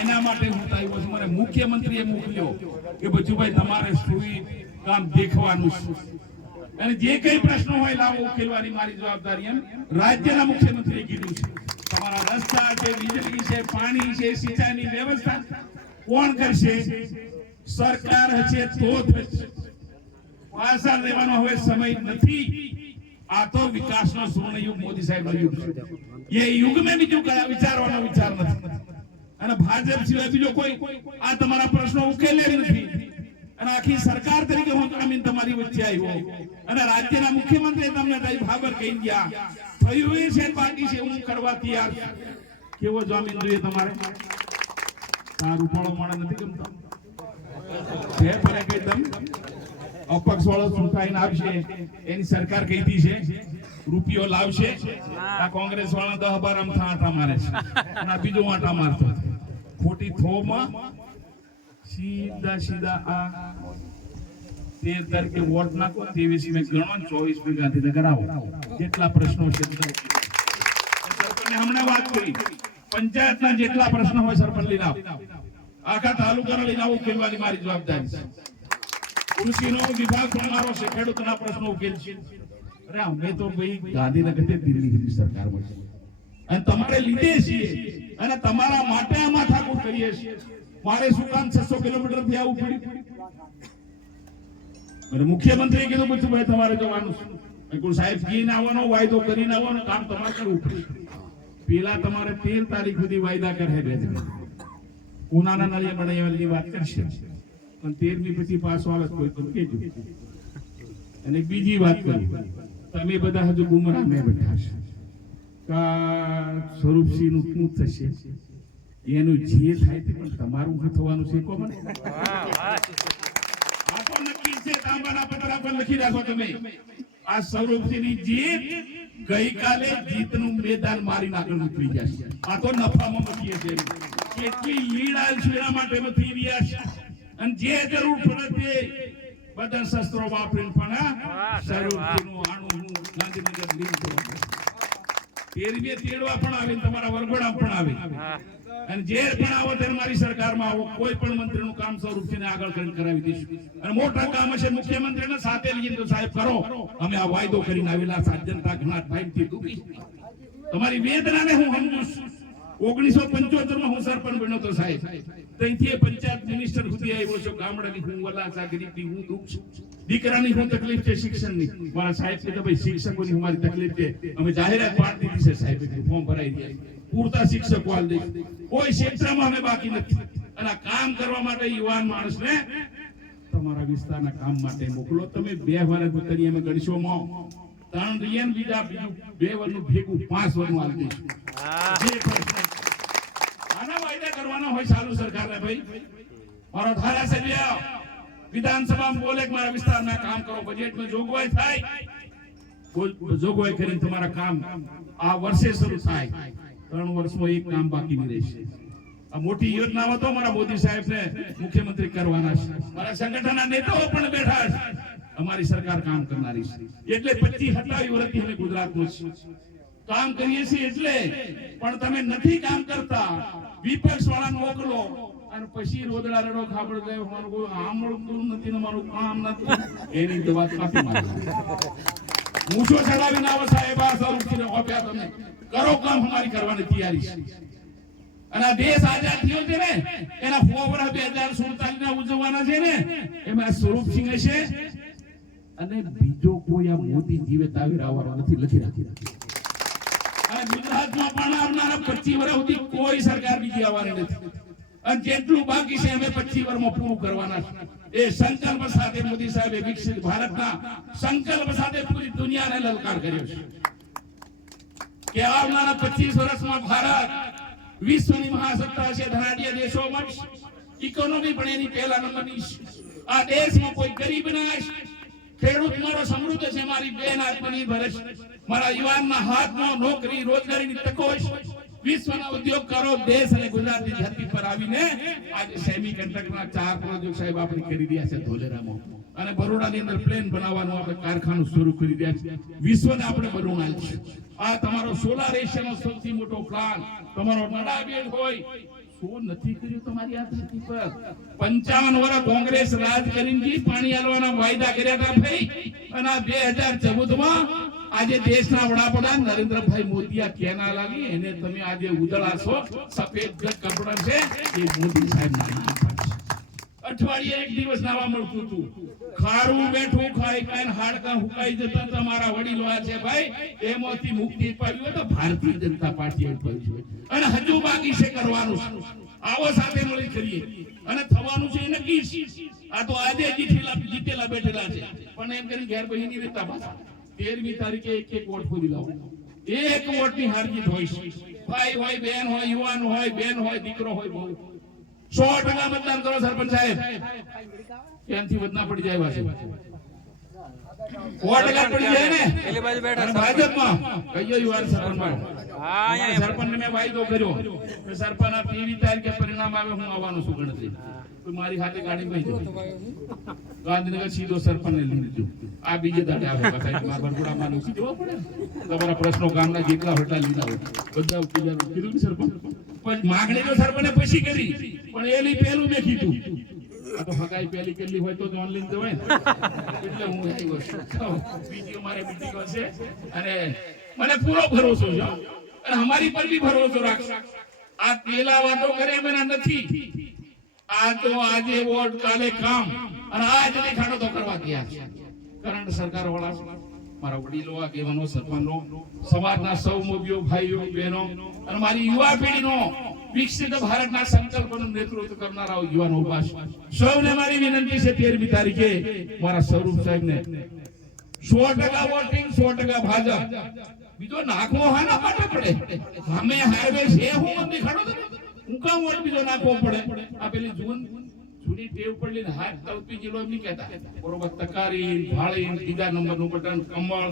એના માટે હું આવ્યો છું. મને મુખ્યમંત્રીએ મોકલ્યો કે બચુભાઈ તમારે સુઈ કામ દેખવાનું છે અને જે કઈ પ્રશ્નો હોય લાવો ઉકેલવાની મારી જવાબદારી એમ રાજ્યના મુખ્યમંત્રીએ કીધું છે. તમારા રસ્તા છે, વીજળી છે, પાણી છે, સિંચાઈની વ્યવસ્થા કોણ કરશે? સરકાર હશે તો થશે. પાછળ રહેવાનો હવે સમય નથી. આ તો વિકાસનો સુવર્ણ યુગ મોદી સાહેબ યુગ છે. એ યુગ મેં બીજું કયા વિચારવાનો વિચાર નથી અને ભાજપ સિવાય બીજો કોઈ આ તમારા પ્રશ્નો ઉકેલે નથી. અને આખી સરકાર તરીકે હું કામીન તમારી વચ્ચે આવ્યો અને રાજ્યના મુખ્યમંત્રી તમને દઈ ભાબર કહી ગયા થયું એ છે બાકી છે હું કરવા તૈયાર. કેવો જામીન જોઈએ તમારે? આ રૂપાળો માણસ નથી ગમતો છે પર કે તમ અપક્ષ વાળો ચૂંટાઈને આપશે એની સરકાર કહીતી છે રૂપિયો લાવશે. આ કોંગ્રેસ વાળા 10-12 અમથા આટા મારે છે અને આ બીજો આટા મારતો ખોટી થોમાં સીધા આ 13 તારીખે વોટ નાખો 23 મે ગણો 24 મે ગાંધીનગર આવો. જેટલા પ્રશ્નો છે સરપંચને હમણાં વાત કરી પંચાયતના જેટલા પ્રશ્નો હોય સરપંચ લઈને આવો. આખા તાલુકાના લઈને આવો ઉકેલવાની મારી જવાબદારી છે. કૃષિનો વિભાગ પણ મારો છે, ખેડૂતોના પ્રશ્નો ઉકેલ છે. અરે અમે તો ભાઈ ગાંધીનગરથી દિલ્હી સરકારમાં છે અને તમારે લીધે છીએ અને તમારા માટે આ માથાકૂટ કરીએ છીએ. મારે શું કામ 600 કિલોમીટર થી આવવું પડ્યું? અને મુખ્યમંત્રીએ કીધું બધું ભાઈ તમારે જવાનું છે. કોઈ સાહેબ કહીને આવવાનો, વાયદો કરીને આવવાનો, કામ તમારે કરવું પડે. પેલા તમારે 13 તારીખ સુધી વાયદા કરે છે. ઉનાના નળિયા બનાવવાની વાત કરશે પણ 13મી પછી પાછો આવે કોઈ પણ કહેજો. અને બીજી વાત કરું, તમે બધા હજુ ગુમરાહ મેં બેઠા છે સ્વરૂપસિંહ નું શું થશે એનું જે થાય તે પણ તમારું થવાનું છે. કોણ આ તો નક્કી છે. તાંબાના પતરા પર લખી રાખો તમે. આ સ્વરૂપસિંહ ની જીત ગઈકાલે જીતનું મેદાન મારી નાખી નીકળી જશે. આ તો નફામાં બચીએ છે. કેટલી લીડા છેડા માટે બધી રહ્યા છે અને જે જરૂર પડે તે બધા શસ્ત્રો વાપરીને પણ સ્વરૂપસિંહનું આણું ગાંધીનગર લીધું. 13મી તેડવા પણ આવે તમારા વરઘોડા પણ આવે અને જે પણ આવો તે મારી સરકારમાં આવો કોઈ પણ મંત્રીનું કામ સ્વરૂપસિંહને આગળ કરીને કરાવી દઈશું. અને મોટા કામ હશે મુખ્યમંત્રીને સાથે લઈને તો સાહેબ કરો. અમે આ વાયદો કરીને આવેલા જનતા ઘણા ટાઈમથી દુખી. તમારી વેદનાને હું સમજુ છું. 1975 માં હું સરપંચ બન્યો તો સાહેબ ત્યાંથી પંચાયત મિનિસ્ટર સુધી આવ્યો છું. ગામડાની હું વલાસા ગરીબની હું દુઃખ છું. દીકરાની હું તકલીફ છે શિક્ષણની. મારા સાહેબ કે ભાઈ શિક્ષકોની અમારી તકલીફ છે. અમે જાહેરાત પાડી દીધી છે સાહેબ ફોર્મ ભરાઈ ગયા પૂરતા શિક્ષકો આલ દે. કોઈ ક્ષેત્રમાં અમે બાકી નથી. અને આ કામ કરવા માટે યુવાન માણસને તમારા વિસ્તારના કામ માટે મોકલો. તમે 2 વર્ષ કરી અમે ગણશો માં 3 રિયન બીજા બીજું 2 વર્ષનું ભેગું 5 વર્ષનું આલ દઈશું. આના વાયદા કરવાના હોય ચાલુ સરકારને ભાઈ. મારો ધારાસભ્ય વિધાનસભામાં બોલે કે મારા વિસ્તારના કામ કરો, બજેટમાં જોગવાઈ થાય, જોગવાઈ કરીને તમારા કામ આ વર્ષે શરૂ થાય. 3 વર્ષમાં એક કામ બાકી નહીં રહેશે. આ મોટી યોજનાઓ તો મારા મોદી સાહેબને મુખ્યમંત્રી કરવાના છે. મારા સંગઠનના નેતાઓ પણ બેઠા છે. અમારી સરકાર કામ કરનારી છે એટલે 25-27 વર્ષથી અમે ગુજરાતમાં છીએ. કામ કરીએ છીએ એટલે પણ તમે નથી કામ કરતા. વિપક્ષ વાળા મોકલો અને પછી રોદડા રડો ખાબડ ગયો મારું કોઈ આમળતું નથી ને મારું કામ નથી એની તો વાત કાપી મારી. મૂછો ચડાવીને આવો સાહેબ આ સ્વરૂપસિંહને ઓપ્યા તમે કરો કામ. અમારી કરવાની તૈયારી છે. અને આ દેશ આઝાદ થયો છે ને એના 100 વર્ષ 2047 ના ઉજવવાના છે ને એમાં સ્વરૂપસિંહ હશે અને બીજો કોઈ આ મોદી જીવે તાવીર આવવાનો નથી લખી રાખી. ગુજરાતમાં પણ આવનારા 25 વર્ષ સુધી કોઈ સરકાર બીજી આવવાની નથી. અને જેટલું બાકી છે અમે 25 વર્ષમાં પૂરું કરવાના છે. એ સંકલ્પ સાથે મોદી સાહેબે વિકસિત ભારતના સંકલ્પ સાથે પૂરી દુનિયાને લલકાર કર્યો છે કે આવનારા 25 વર્ષમાં ભારત વિશ્વની મહાસત્તા છે. ધનાઢ્ય દેશોમાં ઇકોનોમી પણ એની પહેલા નંબરની છે. આ દેશમાં કોઈ ગરીબ ના ખેડૂત મારો સમૃદ્ધ છે. મારી બેન આત્મનિર્ભર છે. મારા યુવાનના હાથમાં નોકરી રોજગારીની તકો છે. વિશ્વના ઉદ્યોગકારો દેશ અને ગુજરાતની ધરતી પર આવીને આજે સેમિકન્ડક્ટરના 4 પ્રોજેક્ટ સાહેબ આપણે કરી રહ્યા છે ધોલેરામાં. અને બરોડાની અંદર પ્લેન બનાવવાનું આપણે કારખાનું શરૂ કરી રહ્યા છે. વિશ્વને આપણે બરોડા છે. આ તમારો સોલાર એશિયાનો સૌથી મોટો પ્લાન તમારો નડાબેડ હોય શું નથી કર્યું તમારી આ ધરતી પર? 55 વર્ષ કોંગ્રેસ રાજ કરીને પાણી આલવાના વાયદા કર્યા હતા ભાઈ, અને આ 2014 માં આજે દેશના વડાપ્રધાન નરેન્દ્રભાઈ મોદી આ કેનાલ આવી એને તમે આજે ઉદળાશો. સફેદ કપડા છે એ મોદી સાહેબ ના અઠવાડિયે એક દિવસ નાવા મળતું હતું. ખારું બેઠું ખાઈ ખાઈને હાડકા હુકાઈ જતા તમારા વડીલો આ છે ભાઈ, એમાંથી મુક્તિ પાવી તો ભારતીય જનતા પાર્ટી પાવી છે. અને હજુ બાકી છે કરવાનું. આવો સાથે મળી કરીએ અને થવાનું છે નક્કી. આ તો આજે જીતેલા બેઠેલા છે, પણ એમ કરીને ઘેર બહીની રહેતા પાછા 13મી તારીખે એક વોટ ખોદી લાવો. એક વોટની હાર જીત હોય છે. ભાઈ હોય, બેન હોય, યુવાન હોય, બેન હોય, દીકરો હોય, બહુ 100% મતદાન કરો સરપંચ સાહેબ. ત્યાંથી વધના પડી જાય છે. 100% પડી જાય ને એટલે બાજુ બેઠા ભાજપમાં કયો યુવાન સરપંચમાં. હા, સરપંચને મેં વાયદો કર્યો કે સરપંચના 23 તારીખે પરિણામ આવે હું આવવાનું છું ગણતરી. તો મારી સાથે ગાડી માં જતો ગાંધીનગર સીધો સરપંચને લઈ લીધો. આ બીજે દાડે આવે પાછા મારા બરગુડામાં ઉકી જવો પડે. તમારા પ્રશ્નો ગામના જેટલા હતા લીધા હોય બધા ઉકી જવાનું કીધું સરપંચ. પણ માગણી તો સરપંચે પછી કરી, પણ એલી પહેલું મેં કીધું. આ તો હગાઈ પહેલી કેટલી હોય તો ઓનલાઈન જવાય ને, એટલે હું આવ્યો છું. બીજી મારે મીટિંગ હશે અને મને પૂરો ભરોસો છે અને અમારી પર બી ભરોસો રાખશે. આ પેલા વાતો કરે એના નથી. આ તો આજે વોટ કાલે કામ, અને આજ દેખાડો તો કરવા તૈયાર છે. કરંટ સરકાર વાળા મારા વડીલો, આગેવાનો, સરપંચો, સમાજના સૌ મોભીઓ, ભાઈઓ, બહેનો અને મારી યુવા પેઢીનો વિકસિત ભારતના સંકલ્પનું નેતૃત્વ કરનારા યુવાનો ઉભા છે. સૌને મારી વિનંતી છે 13મી તારીખે મારા સ્વરૂપ સાહેબને 100% વોટિંગ, 100% ભાજપ. બીજો નાખવો હા ના માટે પડે. અમે હાઈવે છે હું મને ખડો હું કામ વોટ બીજો નાખવો પડે. આ પેલી જૂની ટેવ પડલી ને હાથ તળપી જેલો એમ નહીં કહેતા. બરોબર, તકારી, ભાળી, બીજા નંબરનું બટન, કમળ